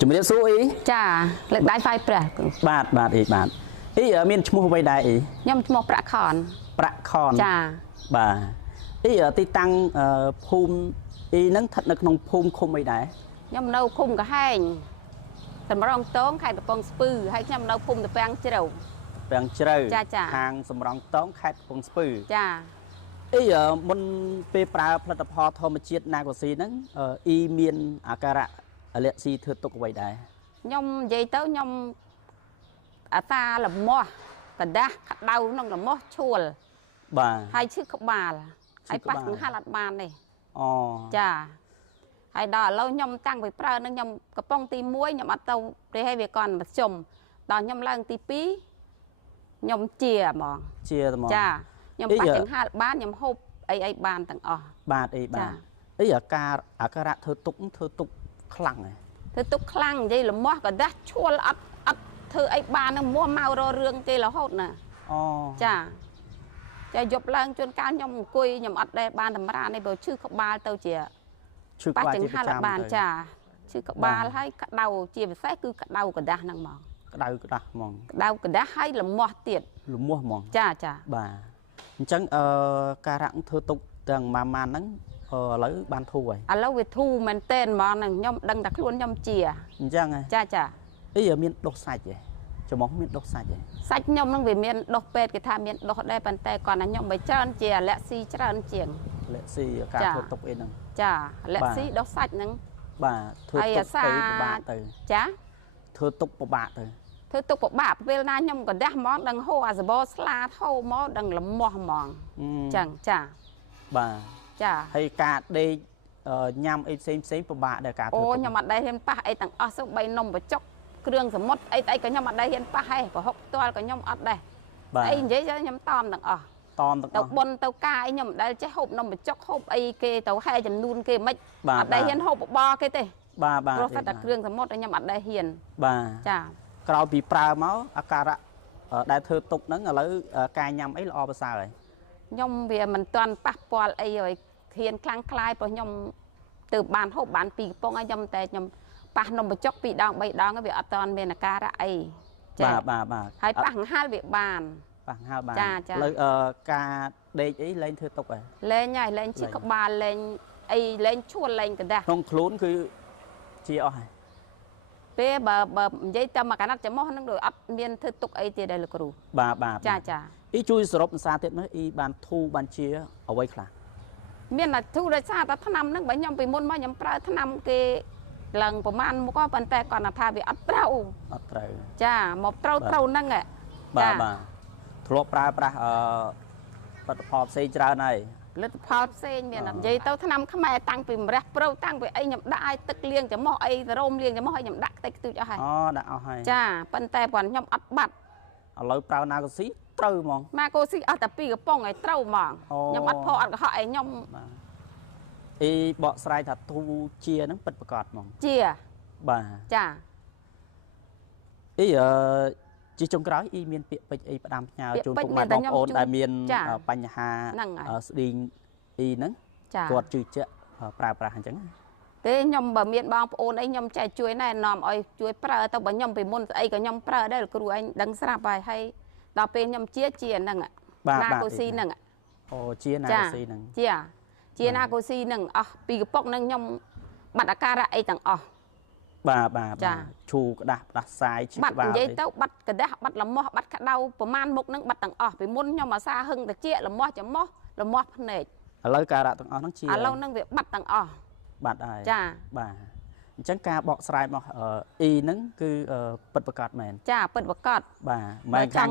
ជំរាបសួរអ៊ីចាលើកដៃហ្វាយព្រះបាទអ៊ីអ៊ីមានឈ្មោះអ្វីដែរអ៊ីខ្ញុំឈ្មោះប្រាក់ខនចាបាទអ៊ីទីតាំងភូមិអ៊ីហ្នឹងស្ថិតនៅក្នុងភូមិឃុំអីដែរខ្ញុំនៅឃុំកហែងសម្រងតងខេត្តកំពង់ស្ពឺហើយខ្ញុំនៅភូមិតាពាំងជ្រៅខាងសម្រងតងខេត្តកំពង់ស្ពឺចាអ៊ីមុនពេលប្រើផលិតផលធម្មជាតិណាកូស៊ីហ្នឹងអ៊ីមានអាការៈអាឡែស៊ីធ្វើទុកអ្វីដែរខ្ញុំនិយាយទៅខ្ញុំអាសាលមាស់កដាស់ក្តៅក្នុងលមាស់ឈួលបាទហើយឈឺក្បាលហើយប៉ះកង្ហាត់អត់បានទេអូចាហើយដល់ឥឡូវខ្ញុំតាំងពីប្រើនឹងខ្ញុំកំប៉ុងទី1ខ្ញុំអត់ទៅទេឲ្យវាកន់មធ្យមដល់ខ្ញុំឡើងទី2ខ្ញុំជាហ្មងចាខ្ញុំប៉ះចង្ហាត់បានខ្ញុំហូបអីបានទាំងអស់បាទអីអីអាការៈធ្វើទុកខ្លាំងហ៎ធ្វើទុកខ្លាំងនិយាយលមាស់ក៏ដាស់ឈួលអត់ធ្វើអីបាននឹងមាស់មកររឿងគេរហូតណាអូចាយប់ឡើងជួនកាលខ្ញុំអង្គុយខ្ញុំអត់ដែរបានតម្រានេះបើឈឺក្បាលទៅជាឈឺក្បាលចង្ហាត់បានចាឈឺក្បាលហើយក្តៅជាពិសេសគឺក្តៅកដាស់ហ្នឹងហ្មងក្តៅហ្មងក្តៅកដាស់ហើយលមាស់ទៀតលមាស់ហ្មងចាបាទអញ្ចឹងការៈធ្វើទុកទាំងម៉ាហ្នឹងឥឡូវបានធូរហើយឥឡូវវាធូរមែនតែនហ្មងហ្នឹងខ្ញុំដឹងតែខ្លួនខ្ញុំជាអញ្ចឹងចាអីមានដុសសាច់ទេច្រមុះមានដុសសាច់ទេសាច់ខ្ញុំហ្នឹងវាមានដុសពេទ្យគេថាមានដុសដែរប៉ុន្តែគាត់ថាខ្ញុំបើច្រើនជាអាឡែស៊ីច្រើនជាងអាឡែស៊ីការធ្វើទុកអីហ្នឹងចាអាឡែស៊ីដុសសាច់ហ្នឹងបាទធ្វើទុកទៅពិបាកទៅចាធ្វើទុកពិបាកទៅធ្វើទុកពិបាកពេលណាខ្ញុំក៏ដាស់ហ្មងដឹងហូរអាសបោស្លាហូរមកដឹងលមាស់ហ្មងចឹងចាបាទចាហើយការដេកញ៉ាំអីផ្សេងពិបាកដែរការធ្វើអូខ្ញុំអត់ដែរហ៊ានប៉ះអីទាំងអស់សូម្បីនំបញ្ចុកគ្រឿងសមុទ្រអីក៏ខ្ញុំអត់ដែរហ៊ានប៉ះហេប្រហុកផ្ទាល់ក៏ខ្ញុំអត់ដែរអីនិយាយខ្ញុំតមទាំងអស់ទៅបុនទៅការអីខ្ញុំមិនដែលចេះហូបនំបញ្ចុកហូបអីគេទៅហែចំនួនគេមិនអត់ដែរហ៊ានហូបបបរគេទេបាទព្រោះតែគ្រឿងសមុទ្រខ្ញុំអត់ដែរហ៊ានបាទចាក្រោយពីប្រើមកអាការៈដែលធ្វើទុកហ្នឹងឥឡូវការញ៉ាំអីល្អប្រសើរហើយខ្ញុំវាមិនទាន់ប៉ះពាល់អីឲ្យហ៊ានខ្លាំងខ្លាយព្រោះខ្ញុំទៅបានហូបបាន2កំប៉ុងហើយខ្ញុំតែខ្ញុំប៉ះនំបញ្ចុក2ដង3ដងវាអត់ទាន់មានអាការៈអីបាទហើយប៉ះកង្ហាលវាបានប៉ះកង្ហាលបានឥឡូវការដេកអីលែងធ្វើទុកហើយលែងហើយលែងឈឺក្បាលលែងអីលែងឈួលលែងកដាស់ក្នុងខ្លួនគឺជាអស់ហើយពេលបើនិយាយតែមកកណាត់ចំោះហ្នឹងដូចអត់មានធ្វើទុកអីទៀតដែរលោកគ្រូបាទចាអ៊ីជួយសរុបភាសាទៀតមើលអ៊ីបានធូរបានជាអ្វីខ្លះមានតែធូរដោយសារតែថ្នាំហ្នឹងបើខ្ញុំពីមុនមកខ្ញុំប្រើថ្នាំគេឡើងប្រហែលមកក៏ប៉ុន្តែគាត់ថាវាអត់ត្រូវចាមកត្រូវហ្នឹងបាទធ្លាប់ប្រើប្រាស់ផលិតផលផ្សេងច្រើនហើយផលិតផលផ្សេងមាននិយាយទៅថ្នាំខ្មែរតាំងពីម្រះប្រូតាំងពីអីខ្ញុំដាក់ឲ្យទឹកលាងចំោះអីរោមលាងចំោះឲ្យខ្ញុំដាក់ខ្ទេចខ្ទូចអស់ហើយដាក់អស់ហើយចាប៉ុន្តែគាត់ខ្ញុំអត់បាត់ឥឡូវប្រើណាកូស៊ីត្រូវហ្មងណាកូស៊ីអស់តែ2កំប៉ុងឲ្យត្រូវហ្មងខ្ញុំអត់ផកអត់កុហកឲ្យខ្ញុំអីបកស្រាយថាធូជាហ្នឹងពិតប្រាកដហ្មងជាបាទចាអីជាចុងក្រោយអ៊ីមានពាក្យពេចន៍អីផ្ដាំផ្ញើជូនពុកម៉ែបងប្អូនដែលមានបញ្ហាស្ទីងអ៊ីហ្នឹងគាត់ជឿជាក់ប្រើប្រាស់អញ្ចឹងទេខ្ញុំបើមានបងប្អូនអីខ្ញុំចែកជួយណែនាំឲ្យជួយប្រើទៅបើខ្ញុំពីមុនស្អីក៏ខ្ញុំប្រើដែរគ្រូឯងដឹងស្រាប់ហើយដល់ពេលខ្ញុំជាហ្នឹងណាកូស៊ីហ្នឹងអូជាណាកូស៊ីហ្នឹងជាណាកូស៊ីហ្នឹងអស់2កំប៉ុងហ្នឹងខ្ញុំបាត់អាការៈអីទាំងអស់បាទឈូក្តាស់ផ្ដាសាយឈឺក្បាលនិយាយទៅបាត់កដាស់បាត់លមាស់បាត់ក្តៅប្រមាណមុខហ្នឹងបាត់ទាំងអស់ពីមុនខ្ញុំអាសាហឹងតិចលមាស់ចំមាស់លមាស់ភ្នែកឥឡូវការៈទាំងអស់ហ្នឹងជាឥឡូវហ្នឹងវាបាត់ទាំងអស់បាត់ហើយចាបាទអញ្ចឹងការបកស្រាយរបស់អ៊ីហ្នឹងគឺពិតប្រាកដមែនចាពិតប្រាកដបាទមិនខាង